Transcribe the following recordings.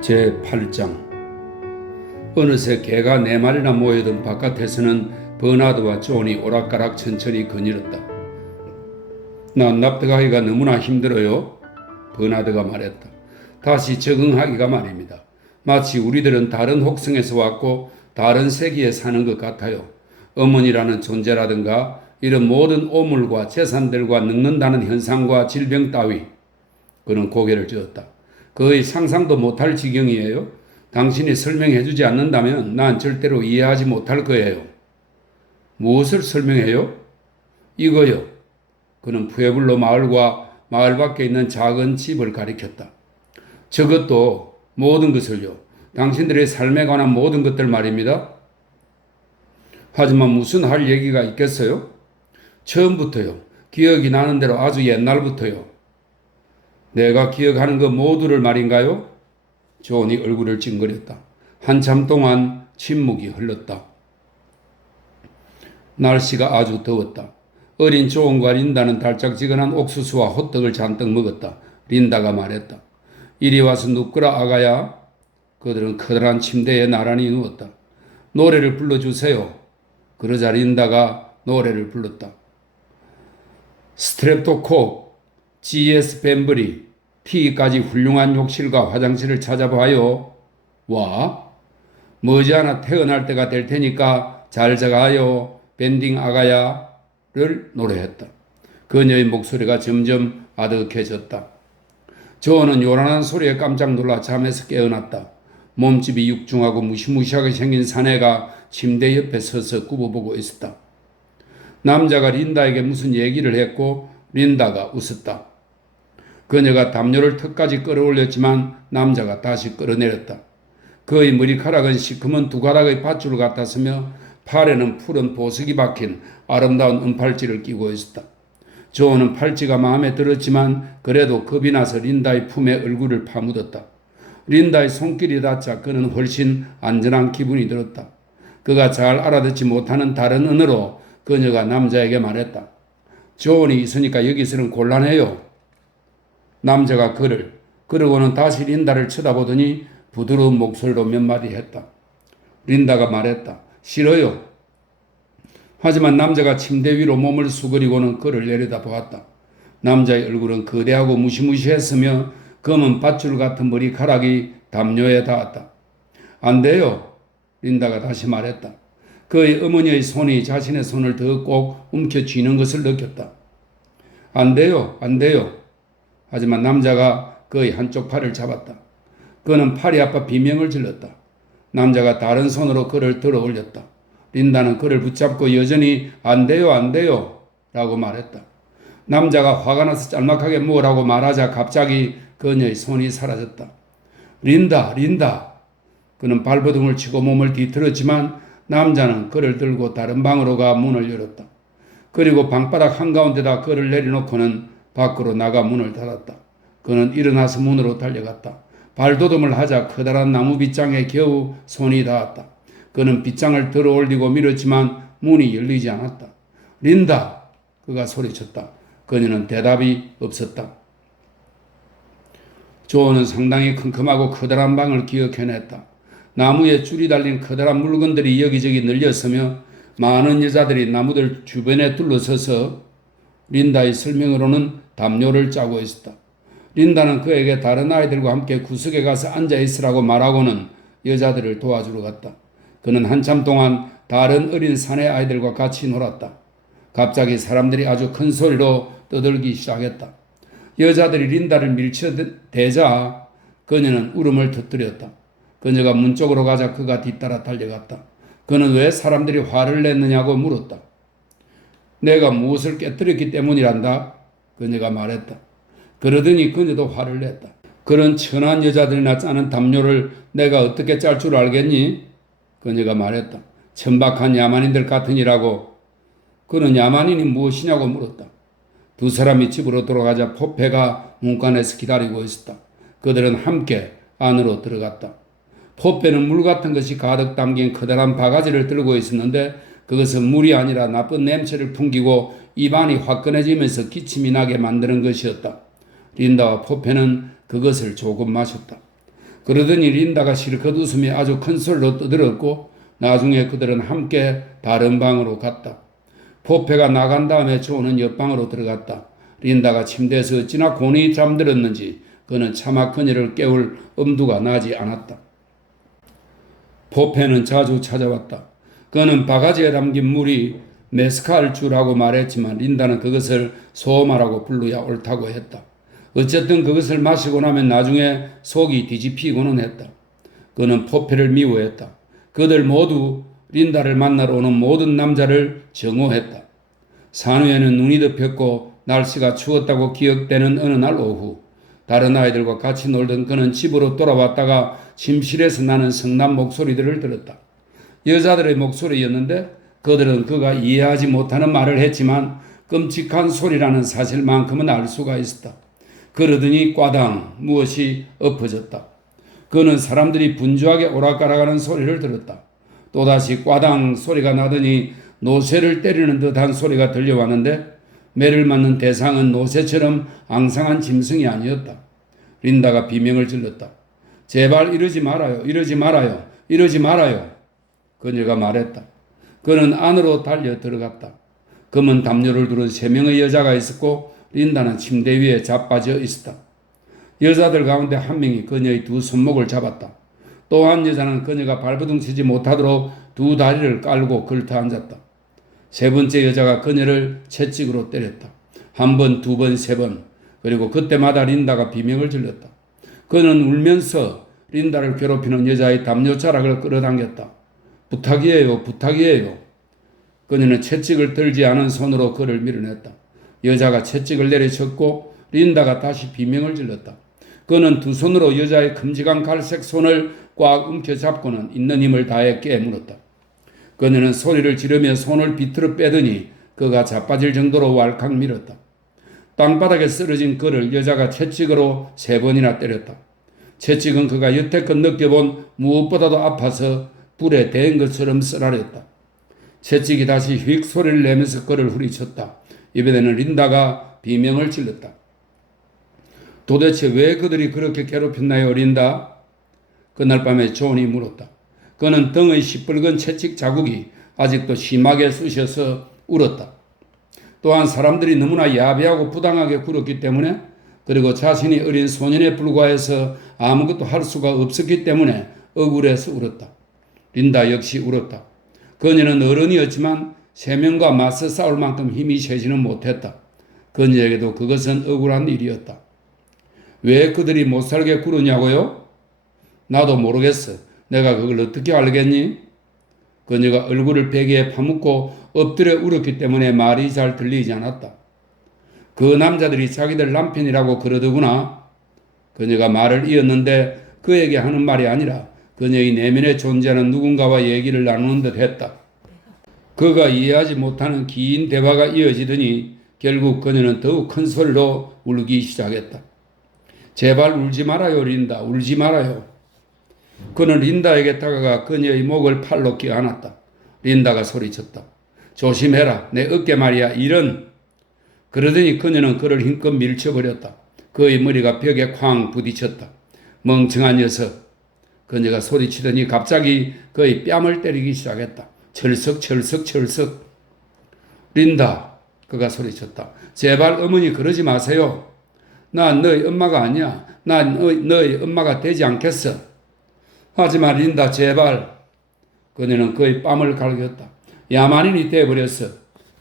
제8장. 어느새 개가 4마리나 모여든 바깥에서는 버나드와 존이 오락가락 천천히 거닐었다. 난 납득하기가 너무나 힘들어요. 버나드가 말했다. 다시 적응하기가 말입니다. 마치 우리들은 다른 혹성에서 왔고 다른 세계에 사는 것 같아요. 어머니라는 존재라든가 이런 모든 오물과 재산들과 늙는다는 현상과 질병 따위. 그는 고개를 저었다. 거의 상상도 못할 지경이에요. 당신이 설명해 주지 않는다면 난 절대로 이해하지 못할 거예요. 무엇을 설명해요? 이거요. 그는 푸에블로 마을과 마을 밖에 있는 작은 집을 가리켰다. 저것도 모든 것을요. 당신들의 삶에 관한 모든 것들 말입니다. 하지만 무슨 할 얘기가 있겠어요? 처음부터요. 기억이 나는 대로 아주 옛날부터요. 내가 기억하는 것 모두를 말인가요? 존이 얼굴을 찡그렸다. 한참 동안 침묵이 흘렀다. 날씨가 아주 더웠다. 어린 존과 린다는 달짝지근한 옥수수와 호떡을 잔뜩 먹었다. 린다가 말했다. 이리 와서 눕거라 아가야. 그들은 커다란 침대에 나란히 누웠다. 노래를 불러주세요. 그러자 린다가 노래를 불렀다. 스트랩토콕, GS 벤브리, T까지 훌륭한 욕실과 화장실을 찾아봐요. 와, 머지않아 태어날 때가 될 테니까 잘 자가요. 밴딩 아가야를 노래했다. 그녀의 목소리가 점점 아득해졌다. 조언은 요란한 소리에 깜짝 놀라 잠에서 깨어났다. 몸집이 육중하고 무시무시하게 생긴 사내가 침대 옆에 서서 굽어보고 있었다. 남자가 린다에게 무슨 얘기를 했고 린다가 웃었다. 그녀가 담요를 턱까지 끌어올렸지만 남자가 다시 끌어내렸다. 그의 머리카락은 시커먼 두 가닥의 밧줄 같았으며 팔에는 푸른 보석이 박힌 아름다운 은팔찌를 끼고 있었다. 조언은 팔찌가 마음에 들었지만 그래도 겁이 나서 린다의 품에 얼굴을 파묻었다. 린다의 손길이 닿자 그는 훨씬 안전한 기분이 들었다. 그가 잘 알아듣지 못하는 다른 언어로 그녀가 남자에게 말했다. 조언이 있으니까 여기서는 곤란해요. 남자가 그러고는 다시 린다를 쳐다보더니 부드러운 목소리로 몇 마디 했다. 린다가 말했다. 싫어요. 하지만 남자가 침대 위로 몸을 수그리고는 그를 내려다보았다. 남자의 얼굴은 거대하고 무시무시했으며 검은 밧줄 같은 머리카락이 담요에 닿았다. 안 돼요. 린다가 다시 말했다. 그의 어머니의 손이 자신의 손을 더 꼭 움켜쥐는 것을 느꼈다. 안 돼요. 안 돼요. 하지만 남자가 그의 한쪽 팔을 잡았다. 그는 팔이 아파 비명을 질렀다. 남자가 다른 손으로 그를 들어 올렸다. 린다는 그를 붙잡고 여전히 안 돼요, 안 돼요 라고 말했다. 남자가 화가 나서 짤막하게 뭐라고 말하자 갑자기 그녀의 손이 사라졌다. 린다, 린다. 그는 발버둥을 치고 몸을 뒤틀었지만 남자는 그를 들고 다른 방으로 가 문을 열었다. 그리고 방바닥 한가운데다 그를 내려놓고는 밖으로 나가 문을 닫았다. 그는 일어나서 문으로 달려갔다. 발돋움을 하자 커다란 나무 빗장에 겨우 손이 닿았다. 그는 빗장을 들어 올리고 밀었지만 문이 열리지 않았다. 린다! 그가 소리쳤다. 그녀는 대답이 없었다. 조언은 상당히 컴컴하고 커다란 방을 기억해냈다. 나무에 줄이 달린 커다란 물건들이 여기저기 널렸으며 많은 여자들이 나무들 주변에 둘러서서 린다의 설명으로는 담요를 짜고 있었다. 린다는 그에게 다른 아이들과 함께 구석에 가서 앉아있으라고 말하고는 여자들을 도와주러 갔다. 그는 한참 동안 다른 어린 사내 아이들과 같이 놀았다. 갑자기 사람들이 아주 큰 소리로 떠들기 시작했다. 여자들이 린다를 밀쳐대자 그녀는 울음을 터뜨렸다. 그녀가 문 쪽으로 가자 그가 뒤따라 달려갔다. 그는 왜 사람들이 화를 냈느냐고 물었다. 내가 무엇을 깨뜨렸기 때문이란다. 그녀가 말했다. 그러더니 그녀도 화를 냈다. 그런 천한 여자들이나 짜는 담요를 내가 어떻게 짤 줄 알겠니? 그녀가 말했다. 천박한 야만인들 같으니라고. 그는 야만인이 무엇이냐고 물었다. 두 사람이 집으로 돌아가자 포페가 문간에서 기다리고 있었다. 그들은 함께 안으로 들어갔다. 포페는 물 같은 것이 가득 담긴 커다란 바가지를 들고 있었는데 그것은 물이 아니라 나쁜 냄새를 풍기고 입안이 화끈해지면서 기침이 나게 만드는 것이었다. 린다와 포페는 그것을 조금 마셨다. 그러더니 린다가 실컷 웃으며 아주 큰 소리로 떠들었고 나중에 그들은 함께 다른 방으로 갔다. 포페가 나간 다음에 조는 옆방으로 들어갔다. 린다가 침대에서 어찌나 곤히 잠들었는지 그는 차마 그녀를 깨울 엄두가 나지 않았다. 포페는 자주 찾아왔다. 그는 바가지에 담긴 물이 메스칼주라고 말했지만 린다는 그것을 소마라고 불러야 옳다고 했다. 어쨌든 그것을 마시고 나면 나중에 속이 뒤집히고는 했다. 그는 포페를 미워했다. 그들 모두 린다를 만나러 오는 모든 남자를 정오했다. 산후에는 눈이 덮였고 날씨가 추웠다고 기억되는 어느 날 오후 다른 아이들과 같이 놀던 그는 집으로 돌아왔다가 침실에서 나는 성난 목소리들을 들었다. 여자들의 목소리였는데 그들은 그가 이해하지 못하는 말을 했지만 끔찍한 소리라는 사실만큼은 알 수가 있었다. 그러더니 꽈당 무엇이 엎어졌다. 그는 사람들이 분주하게 오락가락하는 소리를 들었다. 또다시 꽈당 소리가 나더니 노새를 때리는 듯한 소리가 들려왔는데 매를 맞는 대상은 노새처럼 앙상한 짐승이 아니었다. 린다가 비명을 질렀다. 제발 이러지 말아요. 이러지 말아요. 이러지 말아요. 그녀가 말했다. 그는 안으로 달려 들어갔다. 검은 담요를 두른 3명의 여자가 있었고 린다는 침대 위에 자빠져 있었다. 여자들 가운데 한 명이 그녀의 두 손목을 잡았다. 또 한 여자는 그녀가 발버둥치지 못하도록 두 다리를 깔고 걸터 앉았다. 세 번째 여자가 그녀를 채찍으로 때렸다. 한 번, 두 번, 세 번. 그리고 그때마다 린다가 비명을 질렀다. 그는 울면서 린다를 괴롭히는 여자의 담요자락을 끌어당겼다. 부탁이에요, 부탁이에요. 그녀는 채찍을 들지 않은 손으로 그를 밀어냈다. 여자가 채찍을 내려쳤고 린다가 다시 비명을 질렀다. 그는 두 손으로 여자의 큼직한 갈색 손을 꽉 움켜잡고는 있는 힘을 다해 깨물었다. 그녀는 소리를 지르며 손을 비틀어 빼더니 그가 자빠질 정도로 왈칵 밀었다. 땅바닥에 쓰러진 그를 여자가 채찍으로 3번이나 때렸다. 채찍은 그가 여태껏 느껴본 무엇보다도 아파서 불에 대은 것처럼 쓰라렸다. 채찍이 다시 휙 소리를 내면서 그를 후리쳤다. 이번에는 린다가 비명을 질렀다. 도대체 왜 그들이 그렇게 괴롭혔나요, 린다? 그날 밤에 존이 물었다. 그는 등의 시뻘건 채찍 자국이 아직도 심하게 쑤셔서 울었다. 또한 사람들이 너무나 야비하고 부당하게 굴었기 때문에 그리고 자신이 어린 소년에 불과해서 아무것도 할 수가 없었기 때문에 억울해서 울었다. 린다 역시 울었다. 그녀는 어른이었지만 3명과 맞서 싸울 만큼 힘이 세지는 못했다. 그녀에게도 그것은 억울한 일이었다. 왜 그들이 못살게 굴었냐고요? 나도 모르겠어. 내가 그걸 어떻게 알겠니? 그녀가 얼굴을 베개에 파묻고 엎드려 울었기 때문에 말이 잘 들리지 않았다. 그 남자들이 자기들 남편이라고 그러더구나. 그녀가 말을 이었는데 그에게 하는 말이 아니라 그녀의 내면에 존재하는 누군가와 얘기를 나누는 듯 했다. 그가 이해하지 못하는 긴 대화가 이어지더니 결국 그녀는 더욱 큰 소리로 울기 시작했다. 제발 울지 말아요, 린다. 울지 말아요. 그는 린다에게 다가가 그녀의 목을 팔로 껴안았다. 린다가 소리쳤다. 조심해라. 내 어깨 말이야. 이런. 그러더니 그녀는 그를 힘껏 밀쳐버렸다. 그의 머리가 벽에 쾅 부딪혔다. 멍청한 녀석. 그녀가 소리치더니 갑자기 그의 뺨을 때리기 시작했다. 철썩 철썩 철썩. 린다. 그가 소리쳤다. 제발 어머니 그러지 마세요. 난 너희 엄마가 아니야. 난 너희 엄마가 되지 않겠어. 하지만 린다 제발. 그녀는 그의 뺨을 갈겼다. 야만인이 되어버렸어.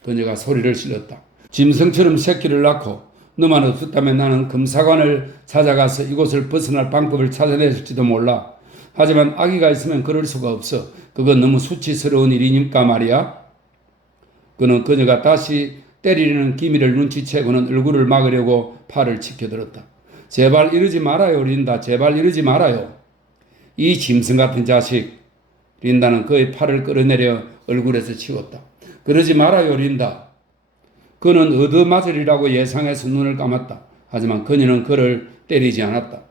그녀가 소리를 질렀다. 짐승처럼 새끼를 낳고 너만 없었다면 나는 금사관을 찾아가서 이곳을 벗어날 방법을 찾아냈을지도 몰라. 하지만 아기가 있으면 그럴 수가 없어. 그건 너무 수치스러운 일이니까 말이야. 그는 그녀가 다시 때리려는 기미를 눈치채고는 얼굴을 막으려고 팔을 치켜들었다. 제발 이러지 말아요, 린다. 제발 이러지 말아요. 이 짐승 같은 자식. 린다는 그의 팔을 끌어내려 얼굴에서 치웠다. 그러지 말아요, 린다. 그는 얻어맞으리라고 예상해서 눈을 감았다. 하지만 그녀는 그를 때리지 않았다.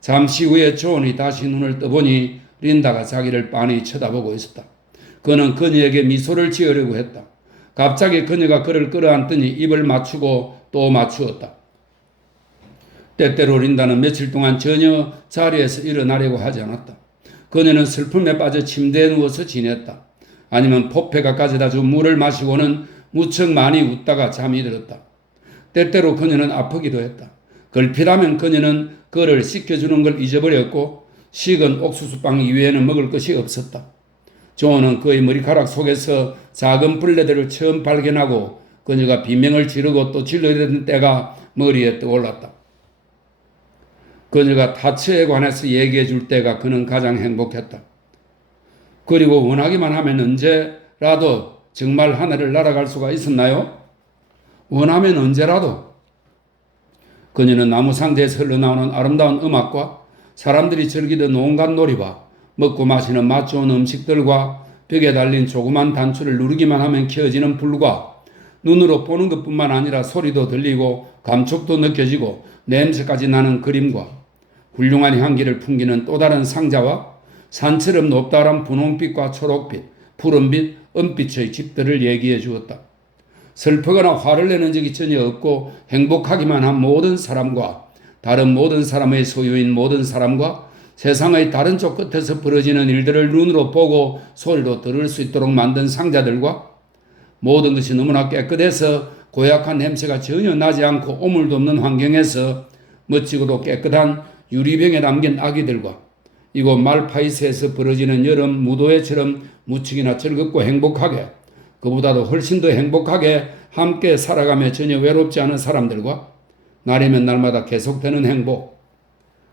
잠시 후에 존이 다시 눈을 떠보니 린다가 자기를 빤히 쳐다보고 있었다. 그는 그녀에게 미소를 지으려고 했다. 갑자기 그녀가 그를 끌어안더니 입을 맞추고 또 맞추었다. 때때로 린다는 며칠 동안 전혀 자리에서 일어나려고 하지 않았다. 그녀는 슬픔에 빠져 침대에 누워서 지냈다. 아니면 포페가 가져다 준 물을 마시고는 무척 많이 웃다가 잠이 들었다. 때때로 그녀는 아프기도 했다. 걸핏하면 그녀는 그를 씻겨주는 걸 잊어버렸고 식은 옥수수빵 이외에는 먹을 것이 없었다. 조언은 그의 머리카락 속에서 작은 벌레들을 처음 발견하고 그녀가 비명을 지르고 또 질러대던 때가 머리에 떠올랐다. 그녀가 타처에 관해서 얘기해 줄 때가 그는 가장 행복했다. 그리고 원하기만 하면 언제라도 정말 하늘을 날아갈 수가 있었나요? 원하면 언제라도. 그녀는 나무 상자에서 흘러나오는 아름다운 음악과 사람들이 즐기던 온갖 놀이와 먹고 마시는 맛 좋은 음식들과 벽에 달린 조그만 단추를 누르기만 하면 켜지는 불과 눈으로 보는 것뿐만 아니라 소리도 들리고 감촉도 느껴지고 냄새까지 나는 그림과 훌륭한 향기를 풍기는 또 다른 상자와 산처럼 높다란 분홍빛과 초록빛, 푸른빛, 은빛의 집들을 얘기해 주었다. 슬프거나 화를 내는 적이 전혀 없고 행복하기만 한 모든 사람과 다른 모든 사람의 소유인 모든 사람과 세상의 다른 쪽 끝에서 벌어지는 일들을 눈으로 보고 소리로 들을 수 있도록 만든 상자들과 모든 것이 너무나 깨끗해서 고약한 냄새가 전혀 나지 않고 오물도 없는 환경에서 멋지고도 깨끗한 유리병에 담긴 아기들과 이곳 말파이스에서 벌어지는 여름 무도회처럼 무척이나 즐겁고 행복하게 그보다도 훨씬 더 행복하게 함께 살아가며 전혀 외롭지 않은 사람들과 날이면 날마다 계속되는 행복.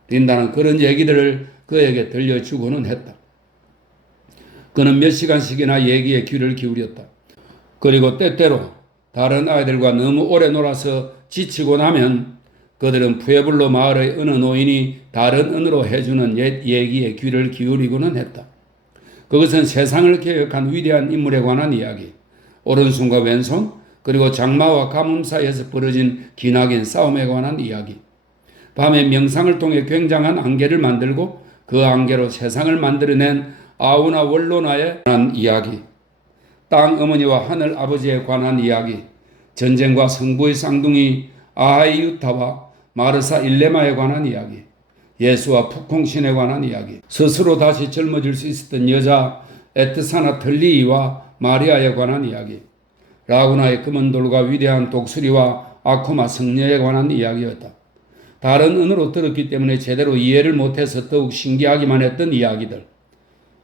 린다는 그런 얘기들을 그에게 들려주고는 했다. 그는 몇 시간씩이나 얘기에 귀를 기울였다. 그리고 때때로 다른 아이들과 너무 오래 놀아서 지치고 나면 그들은 푸에블로 마을의 어느 노인이 다른 언어로 해주는 옛 얘기에 귀를 기울이고는 했다. 그것은 세상을 개혁한 위대한 인물에 관한 이야기, 오른손과 왼손, 그리고 장마와 가뭄 사이에서 벌어진 기나긴 싸움에 관한 이야기. 밤에 명상을 통해 굉장한 안개를 만들고 그 안개로 세상을 만들어낸 아우나 월로나에 관한 이야기. 땅 어머니와 하늘 아버지에 관한 이야기. 전쟁과 성부의 쌍둥이 아하이유타와 마르사 일레마에 관한 이야기. 예수와 푸콩신에 관한 이야기. 스스로 다시 젊어질 수 있었던 여자 에트사나 틀리이와 마리아에 관한 이야기. 라구나의 검은 돌과 위대한 독수리와 아쿠마 성녀에 관한 이야기였다. 다른 언어로 들었기 때문에 제대로 이해를 못해서 더욱 신기하기만 했던 이야기들.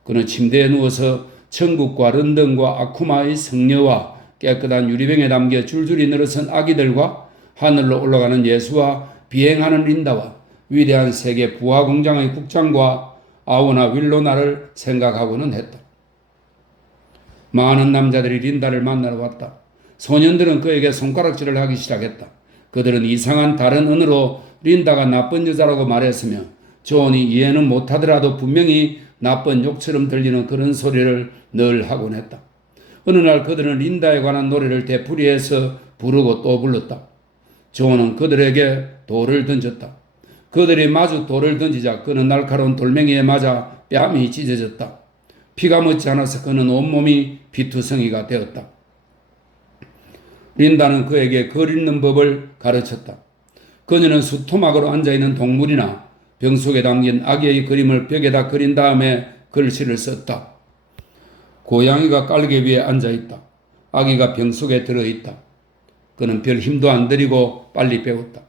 그는 침대에 누워서 천국과 런던과 아쿠마의 성녀와 깨끗한 유리병에 담겨 줄줄이 늘어선 아기들과 하늘로 올라가는 예수와 비행하는 린다와 위대한 세계 부하공장의 국장과 아우나 윌로나를 생각하고는 했다. 많은 남자들이 린다를 만나러 왔다. 소년들은 그에게 손가락질을 하기 시작했다. 그들은 이상한 다른 언어로 린다가 나쁜 여자라고 말했으며 존이 이해는 못하더라도 분명히 나쁜 욕처럼 들리는 그런 소리를 늘 하곤 했다. 어느 날 그들은 린다에 관한 노래를 되풀이해서 부르고 또 불렀다. 존은 그들에게 돌을 던졌다. 그들이 마주 돌을 던지자 그는 날카로운 돌멩이에 맞아 뺨이 찢어졌다. 피가 멎지 않아서 그는 온몸이 피투성이가 되었다. 린다는 그에게 글 읽는 법을 가르쳤다. 그녀는 수토막으로 앉아있는 동물이나 병 속에 담긴 아기의 그림을 벽에다 그린 다음에 글씨를 썼다. 고양이가 깔개 위에 앉아있다. 아기가 병 속에 들어있다. 그는 별 힘도 안 들이고 빨리 배웠다.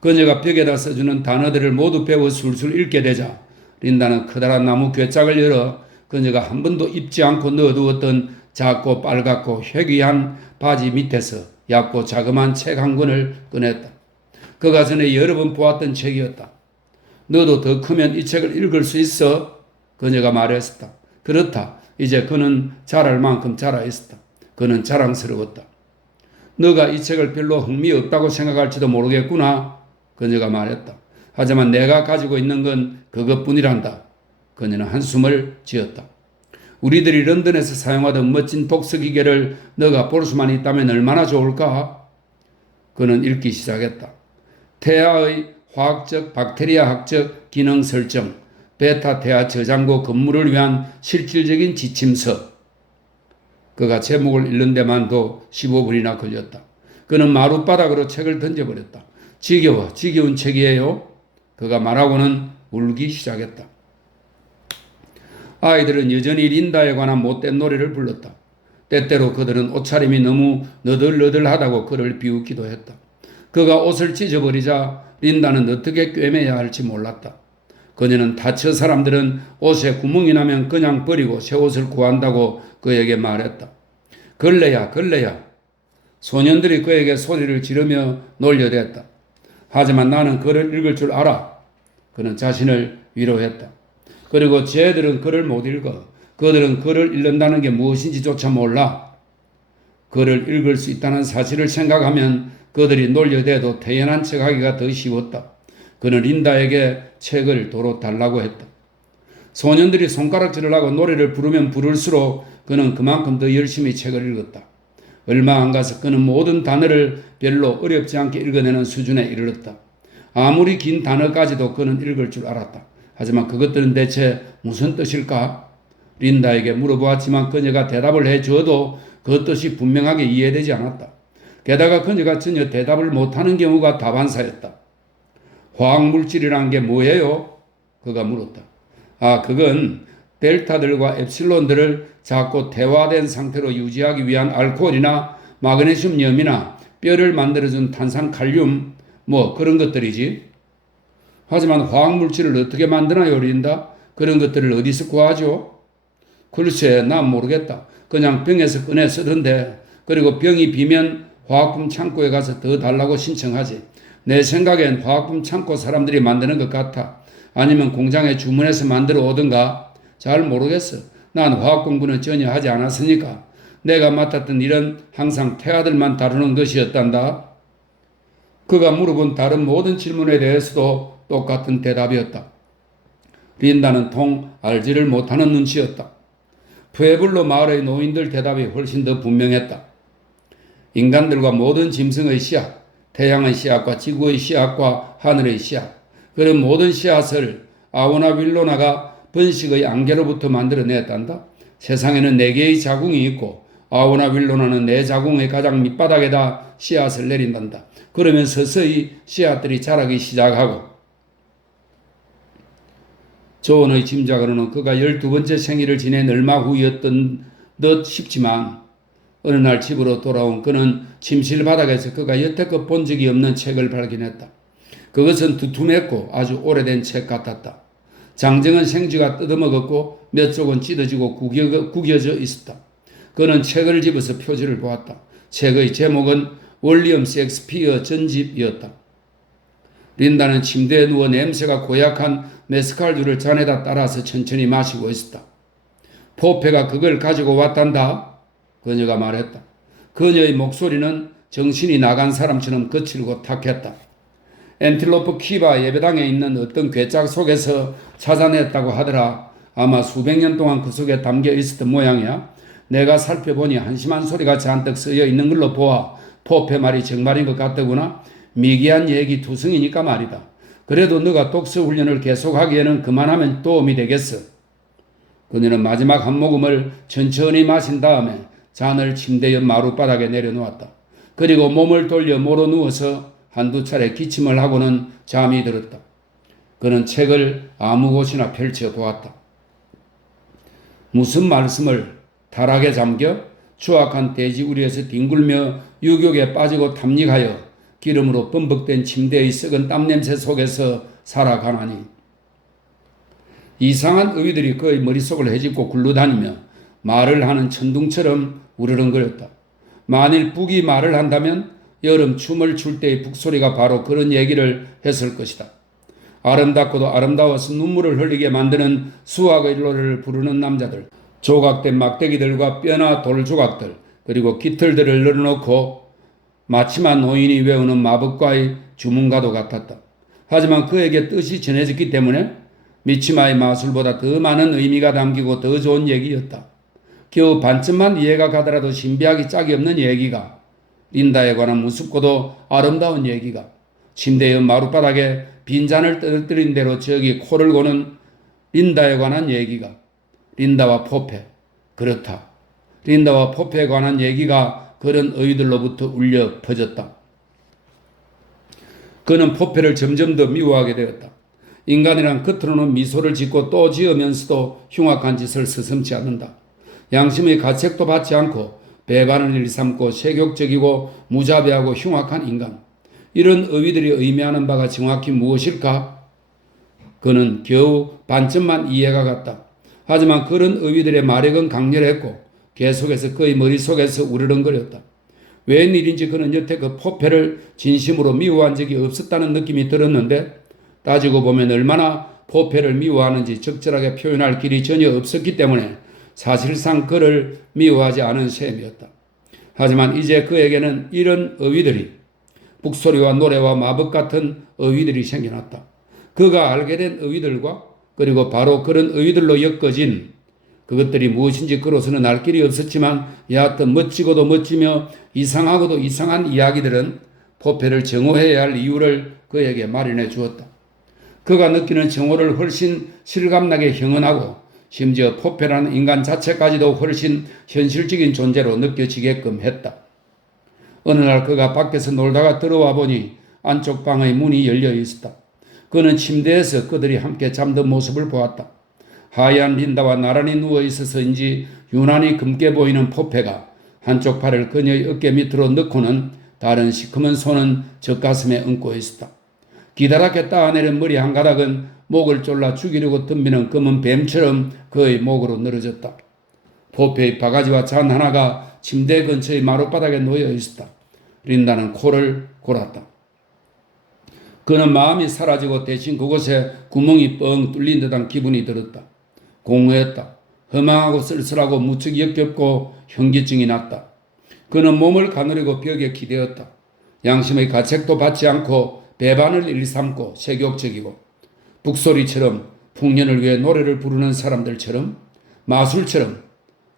그녀가 벽에다 써주는 단어들을 모두 배워 술술 읽게 되자 린다는 커다란 나무 괴짝을 열어 그녀가 한 번도 입지 않고 넣어두었던 작고 빨갛고 회귀한 바지 밑에서 얇고 자그마한 책 한 권을 꺼냈다. 그가 전에 여러 번 보았던 책이었다. 너도 더 크면 이 책을 읽을 수 있어? 그녀가 말했었다. 그렇다. 이제 그는 자랄 만큼 자라 있었다. 그는 자랑스러웠다. 너가 이 책을 별로 흥미없다고 생각할지도 모르겠구나. 그녀가 말했다. 하지만 내가 가지고 있는 건 그것뿐이란다. 그녀는 한숨을 지었다. 우리들이 런던에서 사용하던 멋진 독서기계를 너가 볼 수만 있다면 얼마나 좋을까? 그는 읽기 시작했다. 태아의 화학적, 박테리아학적 기능 설정, 베타 태아 저장고 근무를 위한 실질적인 지침서. 그가 제목을 읽는 데만도 15분이나 걸렸다. 그는 마룻바닥으로 책을 던져버렸다. 지겨운 책이에요. 그가 말하고는 울기 시작했다. 아이들은 여전히 린다에 관한 못된 노래를 불렀다. 때때로 그들은 옷차림이 너무 너덜너덜하다고 그를 비웃기도 했다. 그가 옷을 찢어버리자 린다는 어떻게 꿰매야 할지 몰랐다. 그녀는 다처 사람들은 옷에 구멍이 나면 그냥 버리고 새 옷을 구한다고 그에게 말했다. 걸레야, 걸레야. 소년들이 그에게 소리를 지르며 놀려댔다. 하지만 나는 글을 읽을 줄 알아. 그는 자신을 위로했다. 그리고 쟤들은 글을 못 읽어. 그들은 글을 읽는다는 게 무엇인지조차 몰라. 글을 읽을 수 있다는 사실을 생각하면 그들이 놀려대도 태연한 척하기가 더 쉬웠다. 그는 린다에게 책을 도로 달라고 했다. 소년들이 손가락질을 하고 노래를 부르면 부를수록 그는 그만큼 더 열심히 책을 읽었다. 얼마 안 가서 그는 모든 단어를 별로 어렵지 않게 읽어내는 수준에 이르렀다. 아무리 긴 단어까지도 그는 읽을 줄 알았다. 하지만 그것들은 대체 무슨 뜻일까? 린다에게 물어보았지만 그녀가 대답을 해줘도 그 뜻이 분명하게 이해되지 않았다. 게다가 그녀가 전혀 대답을 못하는 경우가 다반사였다. 화학물질이란 게 뭐예요? 그가 물었다. 그건 델타들과 엡실론들을 자꾸 태화된 상태로 유지하기 위한 알코올이나 마그네슘염이나 뼈를 만들어준 탄산칼륨 그런 것들이지. 하지만 화학물질을 어떻게 만드나요, 린다? 그런 것들을 어디서 구하죠? 글쎄, 난 모르겠다. 그냥 병에서 꺼내 쓰던데. 그리고 병이 비면 화학품 창고에 가서 더 달라고 신청하지. 내 생각엔 화학품 창고 사람들이 만드는 것 같아. 아니면 공장에 주문해서 만들어 오든가. 잘 모르겠어. 난 화학 공부는 전혀 하지 않았으니까. 내가 맡았던 일은 항상 태아들만 다루는 것이었단다. 그가 물어본 다른 모든 질문에 대해서도 똑같은 대답이었다. 린다는 통 알지를 못하는 눈치였다. 푸에블로 마을의 노인들 대답이 훨씬 더 분명했다. 인간들과 모든 짐승의 씨앗, 태양의 씨앗과 지구의 씨앗과 하늘의 씨앗, 그런 모든 씨앗을 아오나 윌로나가 번식의 안개로부터 만들어냈단다. 세상에는 4개의 자궁이 있고 아오나 윌로나는 4자궁의 가장 밑바닥에다 씨앗을 내린단다. 그러면 서서히 씨앗들이 자라기 시작하고 조언의 짐작으로는 그가 12번째 생일을 지낸 얼마 후였던 듯 싶지만 어느 날 집으로 돌아온 그는 침실 바닥에서 그가 여태껏 본 적이 없는 책을 발견했다. 그것은 두툼했고 아주 오래된 책 같았다. 장정은 생쥐가 뜯어먹었고 몇 쪽은 찢어지고 구겨져 있었다. 그는 책을 집어서 표지를 보았다. 책의 제목은 윌리엄 셰익스피어 전집이었다. 린다는 침대에 누워 냄새가 고약한 메스칼주를 잔에다 따라서 천천히 마시고 있었다. 포페가 그걸 가지고 왔단다. 그녀가 말했다. 그녀의 목소리는 정신이 나간 사람처럼 거칠고 탁했다. 엔틸로프 키바 예배당에 있는 어떤 괴짝 속에서 찾아냈다고 하더라. 아마 수백 년 동안 그 속에 담겨 있었던 모양이야. 내가 살펴보니 한심한 소리가 잔뜩 쓰여 있는 걸로 보아 포페 말이 정말인 것 같더구나. 미개한 얘기 투성이니까 말이다. 그래도 너가 독서 훈련을 계속하기에는 그만하면 도움이 되겠어. 그녀는 마지막 한 모금을 천천히 마신 다음에 잔을 침대 옆 마룻바닥에 내려놓았다. 그리고 몸을 돌려 모로 누워서 한두 차례 기침을 하고는 잠이 들었다. 그는 책을 아무 곳이나 펼쳐보았다. 무슨 말씀을 타락에 잠겨 추악한 돼지우리에서 뒹굴며 유격에 빠지고 탐닉하여 기름으로 범벅된 침대의 썩은 땀냄새 속에서 살아가나니. 이상한 의들이 그의 머릿속을 헤집고 굴러다니며 말을 하는 천둥처럼 우르렁거렸다. 만일 북이 말을 한다면 여름 춤을 출 때의 북소리가 바로 그런 얘기를 했을 것이다. 아름답고도 아름다워서 눈물을 흘리게 만드는 수학의 노래를 부르는 남자들, 조각된 막대기들과 뼈나 돌조각들, 그리고 깃털들을 늘어놓고 마치만 노인이 외우는 마법과의 주문가도 같았다. 하지만 그에게 뜻이 전해졌기 때문에 미치마의 마술보다 더 많은 의미가 담기고 더 좋은 얘기였다. 겨우 반쯤만 이해가 가더라도 신비하기 짝이 없는 얘기가, 린다에 관한 무섭고도 아름다운 얘기가, 침대 옆 마룻바닥에 빈잔을 떨어뜨린 대로 저기 코를 고는 린다에 관한 얘기가, 린다와 포페, 그렇다. 린다와 포페에 관한 얘기가 그런 의들로부터 울려 퍼졌다. 그는 포폐를 점점 더 미워하게 되었다. 인간이란 겉으로는 미소를 짓고 또 지으면서도 흉악한 짓을 서슴지 않는다. 양심의 가책도 받지 않고 배반을 일삼고 세욕적이고 무자비하고 흉악한 인간. 이런 어휘들이 의미하는 바가 정확히 무엇일까? 그는 겨우 반쯤만 이해가 갔다. 하지만 그런 어휘들의 마력은 강렬했고 계속해서 그의 머릿속에서 우르렁거렸다. 웬일인지 그는 여태 그 포폐를 진심으로 미워한 적이 없었다는 느낌이 들었는데 따지고 보면 얼마나 포폐를 미워하는지 적절하게 표현할 길이 전혀 없었기 때문에 사실상 그를 미워하지 않은 셈이었다. 하지만 이제 그에게는 이런 어휘들이 북소리와 노래와 마법 같은 어휘들이 생겨났다. 그가 알게 된 어휘들과 그리고 바로 그런 어휘들로 엮어진 그것들이 무엇인지 그로서는 알 길이 없었지만 여하튼 멋지고도 멋지며 이상하고도 이상한 이야기들은 포폐를 정오해야 할 이유를 그에게 마련해 주었다. 그가 느끼는 정오를 훨씬 실감나게 형언하고 심지어 포폐라는 인간 자체까지도 훨씬 현실적인 존재로 느껴지게끔 했다. 어느 날 그가 밖에서 놀다가 들어와 보니 안쪽 방의 문이 열려 있었다. 그는 침대에서 그들이 함께 잠든 모습을 보았다. 하얀 린다와 나란히 누워 있어서인지 유난히 검게 보이는 포폐가 한쪽 팔을 그녀의 어깨 밑으로 넣고는 다른 시커먼 손은 젖가슴에 얹고 있었다. 기다랗게 따내린 머리 한 가닥은 목을 졸라 죽이려고 덤비는 검은 뱀처럼 그의 목으로 늘어졌다. 포폐의 바가지와 잔 하나가 침대 근처의 마룻바닥에 놓여 있었다. 린다는 코를 골았다. 그는 마음이 사라지고 대신 그곳에 구멍이 뻥 뚫린 듯한 기분이 들었다. 공허했다. 허망하고 쓸쓸하고 무척 역겹고 현기증이 났다. 그는 몸을 가누리고 벽에 기대었다. 양심의 가책도 받지 않고 배반을 일삼고 세욕적이고 북소리처럼 풍년을 위해 노래를 부르는 사람들처럼 마술처럼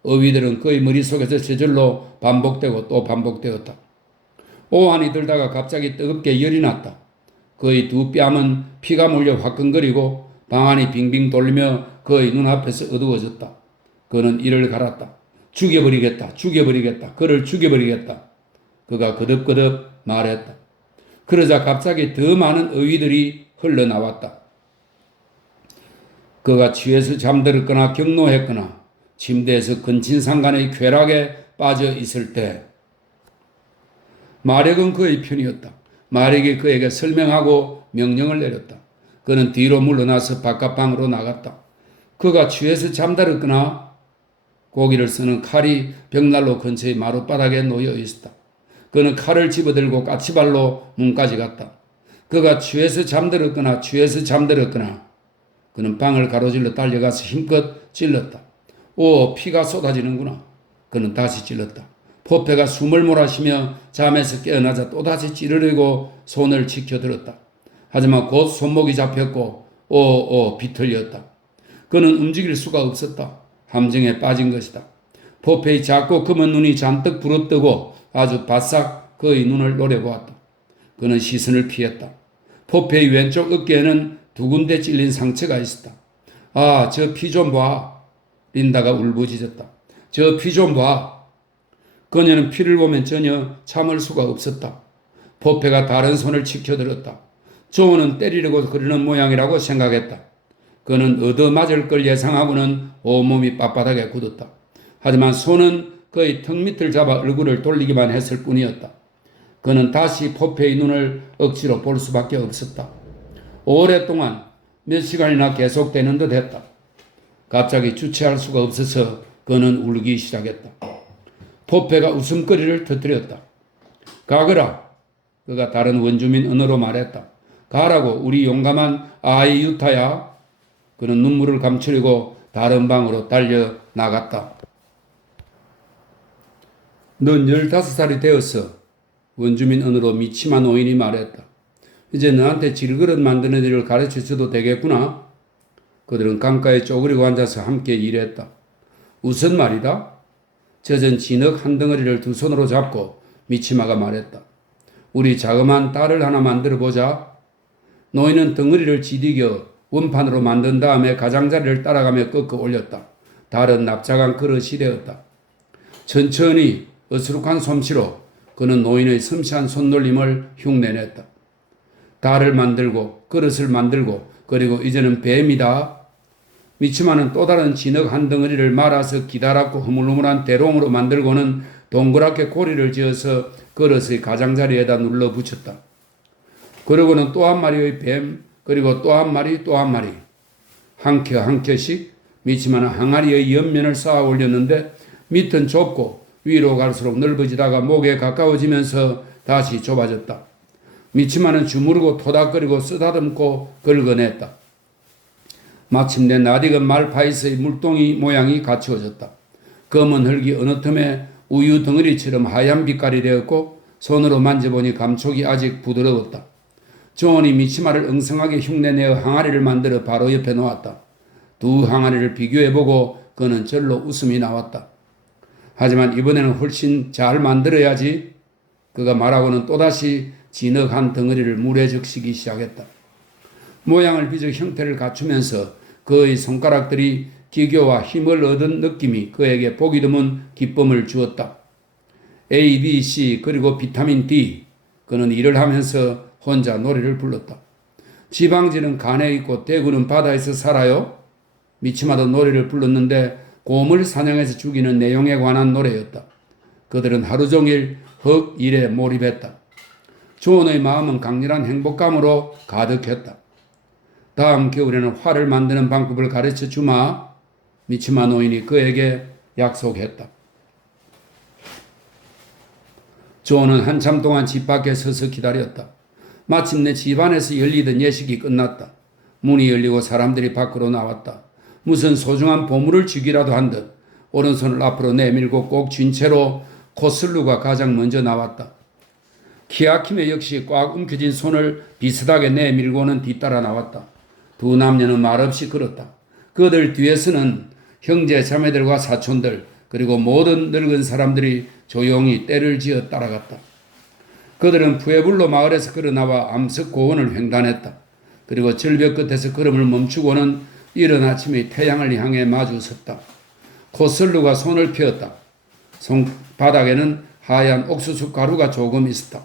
어휘들은 그의 머릿속에서 저절로 반복되고 또 반복되었다. 오한이 들다가 갑자기 뜨겁게 열이 났다. 그의 두 뺨은 피가 몰려 화끈거리고 방안이 빙빙 돌리며 그의 눈앞에서 어두워졌다. 그는 이를 갈았다. 죽여버리겠다. 죽여버리겠다. 그를 죽여버리겠다. 그가 거듭거듭 말했다. 그러자 갑자기 더 많은 어휘들이 흘러나왔다. 그가 취해서 잠들었거나 경노했거나 침대에서 근친상간의 쾌락에 빠져 있을 때 마력은 그의 편이었다. 마력이 그에게 설명하고 명령을 내렸다. 그는 뒤로 물러나서 바깥방으로 나갔다. 그가 취해서 잠들었거나 고기를 쓰는 칼이 벽난로 근처의 마룻바닥에 놓여 있었다. 그는 칼을 집어들고 까치발로 문까지 갔다. 그가 취해서 잠들었거나 그는 방을 가로질러 달려가서 힘껏 찔렀다. 오, 피가 쏟아지는구나. 그는 다시 찔렀다. 포폐가 숨을 몰아쉬며 잠에서 깨어나자 또다시 찌르려고 손을 치켜들었다. 하지만 곧 손목이 잡혔고 비틀렸다. 그는 움직일 수가 없었다. 함정에 빠진 것이다. 포폐의 작고 검은 눈이 잔뜩 부릅뜨고 아주 바싹 그의 눈을 노려보았다. 그는 시선을 피했다. 포폐의 왼쪽 어깨에는 두 군데 찔린 상처가 있었다. 아, 저 피 좀 봐. 린다가 울부짖었다. 저 피 좀 봐. 그녀는 피를 보면 전혀 참을 수가 없었다. 포폐가 다른 손을 치켜들었다. 조언은 때리려고 그러는 모양이라고 생각했다. 그는 얻어맞을 걸 예상하고는 온몸이 빳빳하게 굳었다. 하지만 손은 그의 턱 밑을 잡아 얼굴을 돌리기만 했을 뿐이었다. 그는 다시 포폐의 눈을 억지로 볼 수밖에 없었다. 오랫동안 몇 시간이나 계속되는 듯 했다. 갑자기 주체할 수가 없어서 그는 울기 시작했다. 포폐가 웃음거리를 터뜨렸다. 가거라. 그가 다른 원주민 언어로 말했다. 가라고 우리 용감한 아이 유타야. 그는 눈물을 감추려고 다른 방으로 달려 나갔다. 넌 15살이 되었어. 원주민 언어로 미치마 노인이 말했다. 이제 너한테 질그릇 만드는 일을 가르쳐줘도 되겠구나. 그들은 강가에 쪼그리고 앉아서 함께 일했다. 우선 말이다. 젖은 진흙 한 덩어리를 두 손으로 잡고 미치마가 말했다. 우리 자그마한 딸을 하나 만들어 보자. 노인은 덩어리를 지디겨 원판으로 만든 다음에 가장자리를 따라가며 꺾어 올렸다. 달은 납작한 그릇이 되었다. 천천히 어수룩한 솜씨로 그는 노인의 섬세한 손놀림을 흉내냈다. 달을 만들고 그릇을 만들고 그리고 이제는 뱀이다. 미츠마는 또 다른 진흙 한 덩어리를 말아서 기다랗고 흐물흐물한 대롱으로 만들고는 동그랗게 고리를 지어서 그릇의 가장자리에다 눌러 붙였다. 그러고는 또 한 마리의 뱀, 그리고 또 한 마리, 또 한 마리. 한 켜 한 켜씩 미츠마는 항아리의 옆면을 쌓아 올렸는데 밑은 좁고 위로 갈수록 넓어지다가 목에 가까워지면서 다시 좁아졌다. 미츠마는 주무르고 토닥거리고 쓰다듬고 긁어냈다. 마침내 낯익은 말파이스의 물동이 모양이 갖추어졌다. 검은 흙이 어느 틈에 우유 덩어리처럼 하얀 빛깔이 되었고 손으로 만져보니 감촉이 아직 부드러웠다. 존이 미치마를 엉성하게 흉내내어 항아리를 만들어 바로 옆에 놓았다. 두 항아리를 비교해보고 그는 절로 웃음이 나왔다. 하지만 이번에는 훨씬 잘 만들어야지. 그가 말하고는 또다시 진흙 한 덩어리를 물에 적시기 시작했다. 모양을 빚어 형태를 갖추면서 그의 손가락들이 기교와 힘을 얻은 느낌이 그에게 보기 드문 기쁨을 주었다. A, B, C 그리고 비타민 D. 그는 일을 하면서 혼자 노래를 불렀다. 지방지는 간에 있고 대구는 바다에서 살아요. 미치마도 노래를 불렀는데 곰을 사냥해서 죽이는 내용에 관한 노래였다. 그들은 하루 종일 흙 일에 몰입했다. 존의 마음은 강렬한 행복감으로 가득했다. 다음 겨울에는 활을 만드는 방법을 가르쳐 주마. 미치마 노인이 그에게 약속했다. 존은 한참 동안 집 밖에 서서 기다렸다. 마침내 집안에서 열리던 예식이 끝났다. 문이 열리고 사람들이 밖으로 나왔다. 무슨 소중한 보물을 주기라도 한 듯 오른손을 앞으로 내밀고 꼭 쥔 채로 코슬루가 가장 먼저 나왔다. 키아키메 역시 꽉 움켜쥔 손을 비슷하게 내밀고는 뒤따라 나왔다. 두 남녀는 말없이 걸었다. 그들 뒤에서는 형제 자매들과 사촌들 그리고 모든 늙은 사람들이 조용히 떼를 지어 따라갔다. 그들은 푸에블로 마을에서 걸어나와 암석 고원을 횡단했다. 그리고 절벽 끝에서 걸음을 멈추고는 이른 아침의 태양을 향해 마주 섰다. 코슬루가 손을 펴었다. 손바닥에는 하얀 옥수수 가루가 조금 있었다.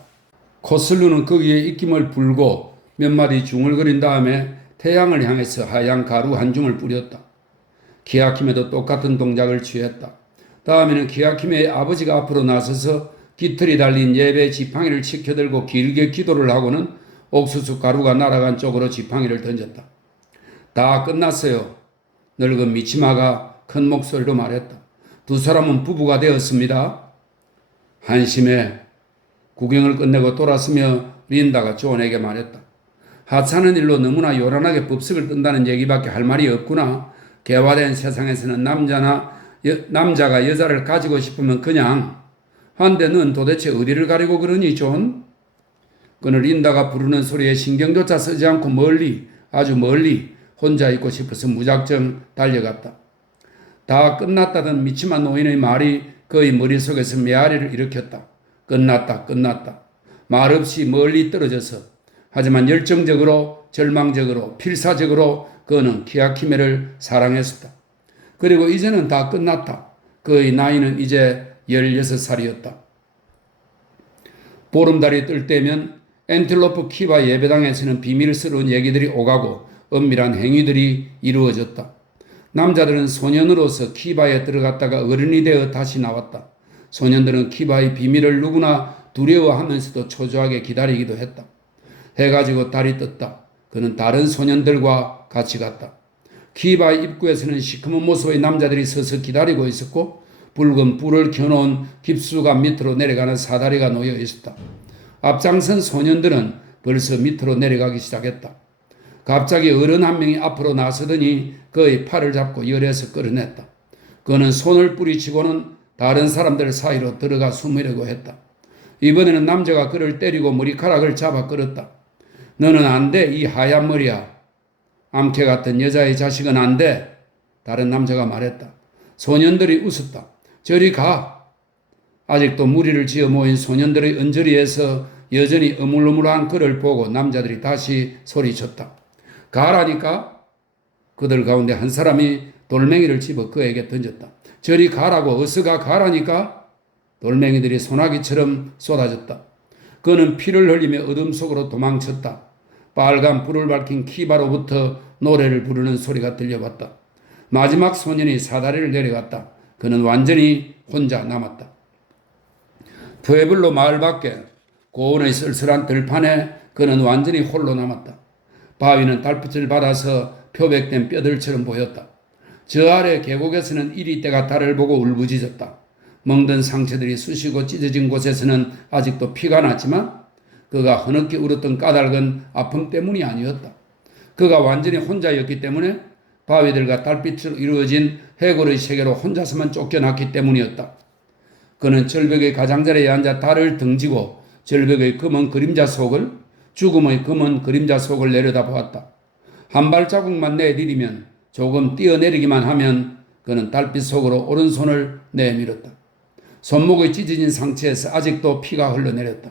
코슬루는 거기에 입김을 불고 몇 마디 중얼거린 다음에 태양을 향해서 하얀 가루 한 줌을 뿌렸다. 키아키메도 똑같은 동작을 취했다. 다음에는 키아키메의 아버지가 앞으로 나서서 깃털이 달린 예배 지팡이를 치켜들고 길게 기도를 하고는 옥수수 가루가 날아간 쪽으로 지팡이를 던졌다. 다 끝났어요. 늙은 미치마가 큰 목소리로 말했다. 두 사람은 부부가 되었습니다. 한심해. 구경을 끝내고 돌아서며 린다가 존에게 말했다. 하찮은 일로 너무나 요란하게 법석을 뜬다는 얘기밖에 할 말이 없구나. 개화된 세상에서는 남자가 여자를 가지고 싶으면 그냥 한데 넌 도대체 어디를 가리고 그러니 존? 그는 린다가 부르는 소리에 신경조차 쓰지 않고 멀리 아주 멀리 혼자 있고 싶어서 무작정 달려갔다. 다 끝났다던 미치마 노인의 말이 그의 머릿속에서 메아리를 일으켰다. 끝났다 끝났다. 말없이 멀리 떨어져서 하지만 열정적으로 절망적으로 필사적으로 그는 키아키메를 사랑했었다. 그리고 이제는 다 끝났다. 그의 나이는 이제 16살이었다. 보름달이 뜰 때면 엔틸로프 키바 예배당에서는 비밀스러운 얘기들이 오가고 은밀한 행위들이 이루어졌다. 남자들은 소년으로서 키바에 들어갔다가 어른이 되어 다시 나왔다. 소년들은 키바의 비밀을 누구나 두려워하면서도 초조하게 기다리기도 했다. 해가 지고 달이 떴다. 그는 다른 소년들과 같이 갔다. 키바의 입구에서는 시커먼 모습의 남자들이 서서 기다리고 있었고 붉은 불을 켜놓은 깊수가 밑으로 내려가는 사다리가 놓여 있었다. 앞장선 소년들은 벌써 밑으로 내려가기 시작했다. 갑자기 어른 한 명이 앞으로 나서더니 그의 팔을 잡고 열에서 끌어냈다. 그는 손을 뿌리치고는 다른 사람들 사이로 들어가 숨으려고 했다. 이번에는 남자가 그를 때리고 머리카락을 잡아 끌었다. 너는 안 돼, 이 하얀 머리야. 암캐 같은 여자의 자식은 안 돼. 다른 남자가 말했다. 소년들이 웃었다. 저리 가. 아직도 무리를 지어 모인 소년들의 언저리에서 여전히 어물어물한 그를 보고 남자들이 다시 소리쳤다. 가라니까? 그들 가운데 한 사람이 돌멩이를 집어 그에게 던졌다. 저리 가라고, 어서 가라니까? 돌멩이들이 소나기처럼 쏟아졌다. 그는 피를 흘리며 어둠 속으로 도망쳤다. 빨간 불을 밝힌 키바로부터 노래를 부르는 소리가 들려왔다. 마지막 소년이 사다리를 내려갔다. 그는 완전히 혼자 남았다. 푸에블로 마을 밖에 고온의 쓸쓸한 들판에 그는 완전히 홀로 남았다. 바위는 달빛을 받아서 표백된 뼈들처럼 보였다. 저 아래 계곡에서는 이리때가 달을 보고 울부짖었다. 멍든 상처들이 쑤시고 찢어진 곳에서는 아직도 피가 났지만 그가 흐느끼 울었던 까닭은 아픔 때문이 아니었다. 그가 완전히 혼자였기 때문에 바위들과 달빛으로 이루어진 해골의 세계로 혼자서만 쫓겨났기 때문이었다. 그는 절벽의 가장자리에 앉아 달을 등지고 절벽의 검은 그림자 속을 죽음의 검은 그림자 속을 내려다보았다. 한 발자국만 내디디면 조금 뛰어내리기만 하면 그는 달빛 속으로 오른손을 내밀었다. 손목의 찢어진 상처에서 아직도 피가 흘러내렸다.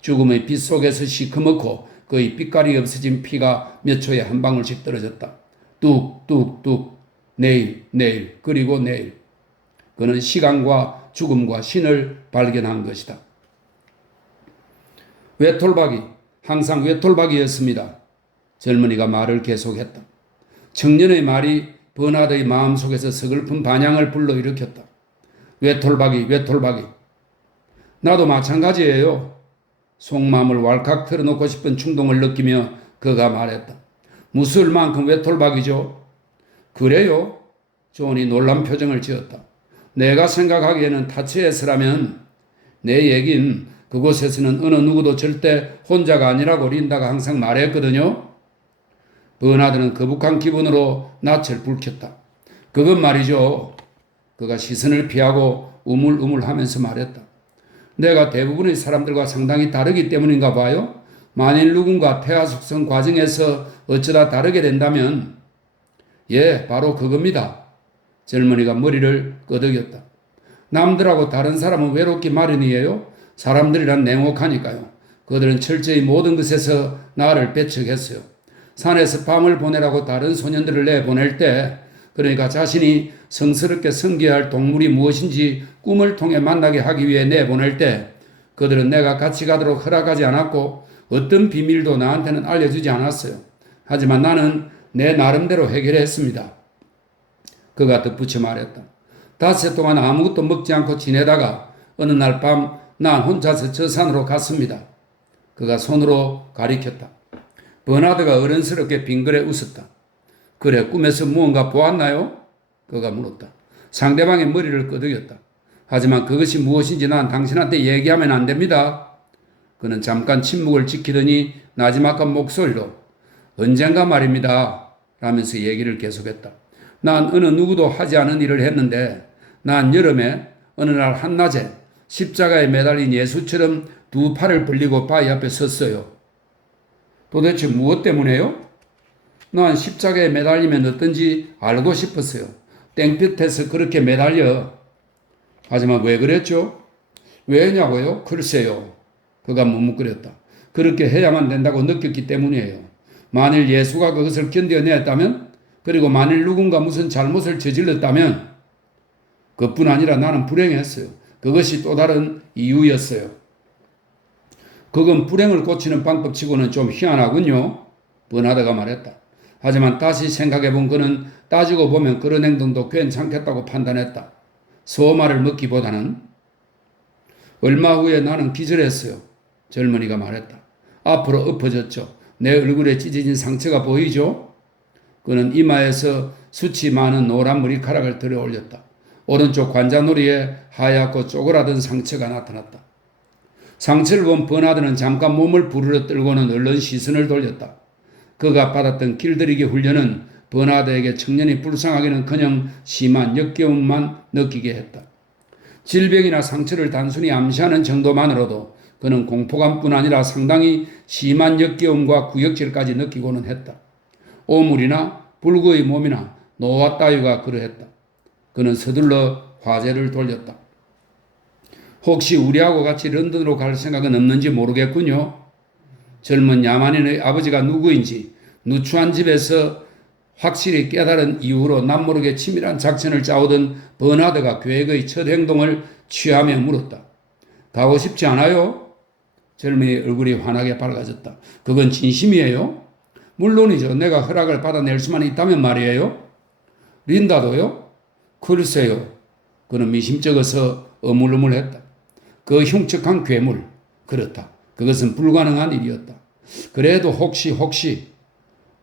죽음의 빛 속에서 시커멓고 거의 빛깔이 없어진 피가 몇 초에 한 방울씩 떨어졌다. 뚝뚝뚝 내일 그리고 내일. 그는 시간과 죽음과 신을 발견한 것이다. 외톨박이, 항상 외톨박이였습니다. 젊은이가 말을 계속했다. 청년의 말이 버나드의 마음속에서 서글픈 반향을 불러일으켰다. 외톨박이. 나도 마찬가지예요. 속마음을 왈칵 털어놓고 싶은 충동을 느끼며 그가 말했다. 무술 만큼 외톨박이죠? 그래요? 존이 놀란 표정을 지었다. 내가 생각하기에는 타치에서라면 내 얘긴 그곳에서는 어느 누구도 절대 혼자가 아니라고 린다가 항상 말했거든요. 버나드는 거북한 기분으로 낯을 붉혔다. 그건 말이죠. 그가 시선을 피하고 우물우물하면서 말했다. 내가 대부분의 사람들과 상당히 다르기 때문인가 봐요. 만일 누군가 태아 숙성 과정에서 어쩌다 다르게 된다면 예, 바로 그겁니다. 젊은이가 머리를 끄덕였다. 남들하고 다른 사람은 외롭기 마련이에요. 사람들이란 냉혹하니까요. 그들은 철저히 모든 것에서 나를 배척했어요. 산에서 밤을 보내라고 다른 소년들을 내보낼 때, 그러니까 자신이 성스럽게 섬겨야 할 동물이 무엇인지 꿈을 통해 만나게 하기 위해 내보낼 때 그들은 내가 같이 가도록 허락하지 않았고 어떤 비밀도 나한테는 알려주지 않았어요. 하지만 나는 내 나름대로 해결했습니다. 그가 덧붙여 말했다. 닷새 동안 아무것도 먹지 않고 지내다가 어느 날 밤 난 혼자서 저 산으로 갔습니다. 그가 손으로 가리켰다. 버나드가 어른스럽게 빙그레 웃었다. 그래, 꿈에서 무언가 보았나요? 그가 물었다. 상대방의 머리를 끄덕였다. 하지만 그것이 무엇인지 난 당신한테 얘기하면 안 됩니다. 그는 잠깐 침묵을 지키더니 나지막한 목소리로 언젠가 말입니다 라면서 얘기를 계속했다. 난 어느 누구도 하지 않은 일을 했는데 난 여름에 어느 날 한낮에 십자가에 매달린 예수처럼 두 팔을 벌리고 바위 앞에 섰어요. 도대체 무엇 때문에요? 난 십자가에 매달리면 어떤지 알고 싶었어요. 땡볕에서 그렇게 매달려. 하지만 왜 그랬죠? 왜냐고요? 글쎄요. 그가 묵묵거렸다. 그렇게 해야만 된다고 느꼈기 때문이에요. 만일 예수가 그것을 견뎌냈다면, 그리고 만일 누군가 무슨 잘못을 저질렀다면 그뿐 아니라 나는 불행했어요. 그것이 또 다른 이유였어요. 그건 불행을 고치는 방법치고는 좀 희한하군요. 버나드가 말했다. 하지만 다시 생각해본 그는 따지고 보면 그런 행동도 괜찮겠다고 판단했다. 소말을 먹기보다는. 얼마 후에 나는 기절했어요. 젊은이가 말했다. 앞으로 엎어졌죠. 내 얼굴에 찢어진 상처가 보이죠? 그는 이마에서 숱이 많은 노란 머리카락을 들어 올렸다. 오른쪽 관자놀이에 하얗고 쪼그라든 상처가 나타났다. 상처를 본 버나드는 잠깐 몸을 부르르 떨고는 얼른 시선을 돌렸다. 그가 받았던 길들이기 훈련은 버나드에게 청년이 불쌍하기는커녕 심한 역겨움만 느끼게 했다. 질병이나 상처를 단순히 암시하는 정도만으로도 그는 공포감뿐 아니라 상당히 심한 역겨움과 구역질까지 느끼고는 했다. 오물이나 불구의 몸이나 노화 따위가 그러했다. 그는 서둘러 화제를 돌렸다. 혹시 우리하고 같이 런던으로 갈 생각은 없는지 모르겠군요. 젊은 야만인의 아버지가 누구인지 누추한 집에서 확실히 깨달은 이후로 남모르게 치밀한 작전을 짜오던 버나드가 계획의 첫 행동을 취하며 물었다. 가고 싶지 않아요? 젊은이 얼굴이 환하게 밝아졌다. 그건 진심이에요? 물론이죠. 내가 허락을 받아낼 수만 있다면 말이에요. 린다도요? 글쎄요. 그는 미심쩍어서 어물어물했다. 그 흉측한 괴물. 그렇다. 그것은 불가능한 일이었다. 그래도 혹시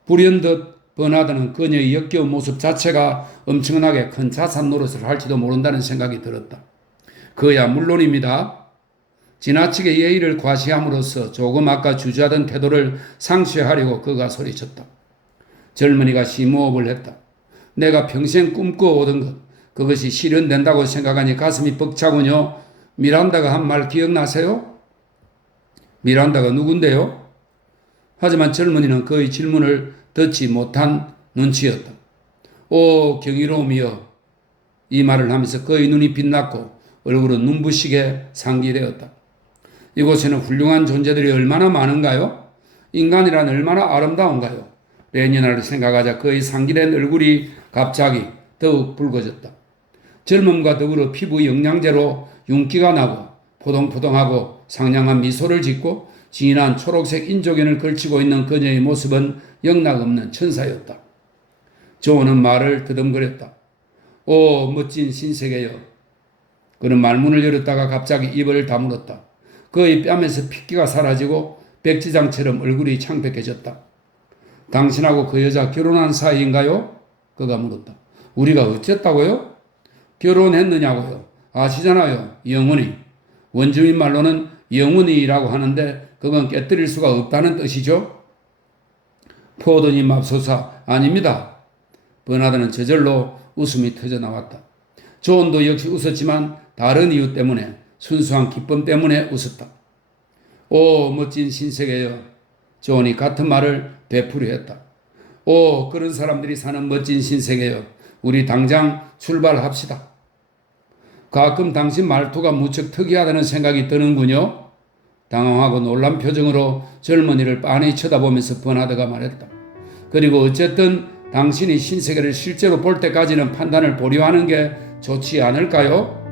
불현듯 버나드는 그녀의 역겨운 모습 자체가 엄청나게 큰 자산 노릇을 할지도 모른다는 생각이 들었다. 그야 물론입니다. 지나치게 예의를 과시함으로써 조금 아까 주저하던 태도를 상쇄하려고 그가 소리쳤다. 젊은이가 심호흡을 했다. 내가 평생 꿈꿔오던 것, 그것이 실현된다고 생각하니 가슴이 벅차군요. 미란다가 한 말 기억나세요? 미란다가 누군데요? 하지만 젊은이는 그의 질문을 듣지 못한 눈치였다. 오 경이로움이여. 이 말을 하면서 그의 눈이 빛났고 얼굴은 눈부시게 상기되었다. 이곳에는 훌륭한 존재들이 얼마나 많은가요? 인간이란 얼마나 아름다운가요? 레니나를 생각하자 그의 상기된 얼굴이 갑자기 더욱 붉어졌다. 젊음과 더불어 피부 영양제로 윤기가 나고 포동포동하고 상냥한 미소를 짓고 진한 초록색 인조견을 걸치고 있는 그녀의 모습은 영락없는 천사였다. 조은은 말을 더듬거렸다. 오 멋진 신세계여. 그는 말문을 열었다가 갑자기 입을 다물었다. 그의 뺨에서 핏기가 사라지고 백지장처럼 얼굴이 창백해졌다. 당신하고 그 여자 결혼한 사이인가요? 그가 물었다. 우리가 어쨌다고요? 결혼했느냐고요? 아시잖아요. 영원히. 원주민 말로는 영원히라고 하는데 그건 깨뜨릴 수가 없다는 뜻이죠. 포도님 맙소사. 아닙니다. 버나드는 저절로 웃음이 터져나왔다. 존도 역시 웃었지만 다른 이유 때문에 순수한 기쁨 때문에 웃었다. 오 멋진 신세계여. 존이 같은 말을 되풀이했다. 오 그런 사람들이 사는 멋진 신세계여. 우리 당장 출발합시다. 가끔 당신 말투가 무척 특이하다는 생각이 드는군요. 당황하고 놀란 표정으로 젊은이를 빤히 쳐다보면서 버나드가 말했다. 그리고 어쨌든 당신이 신세계를 실제로 볼 때까지는 판단을 보류하는 게 좋지 않을까요?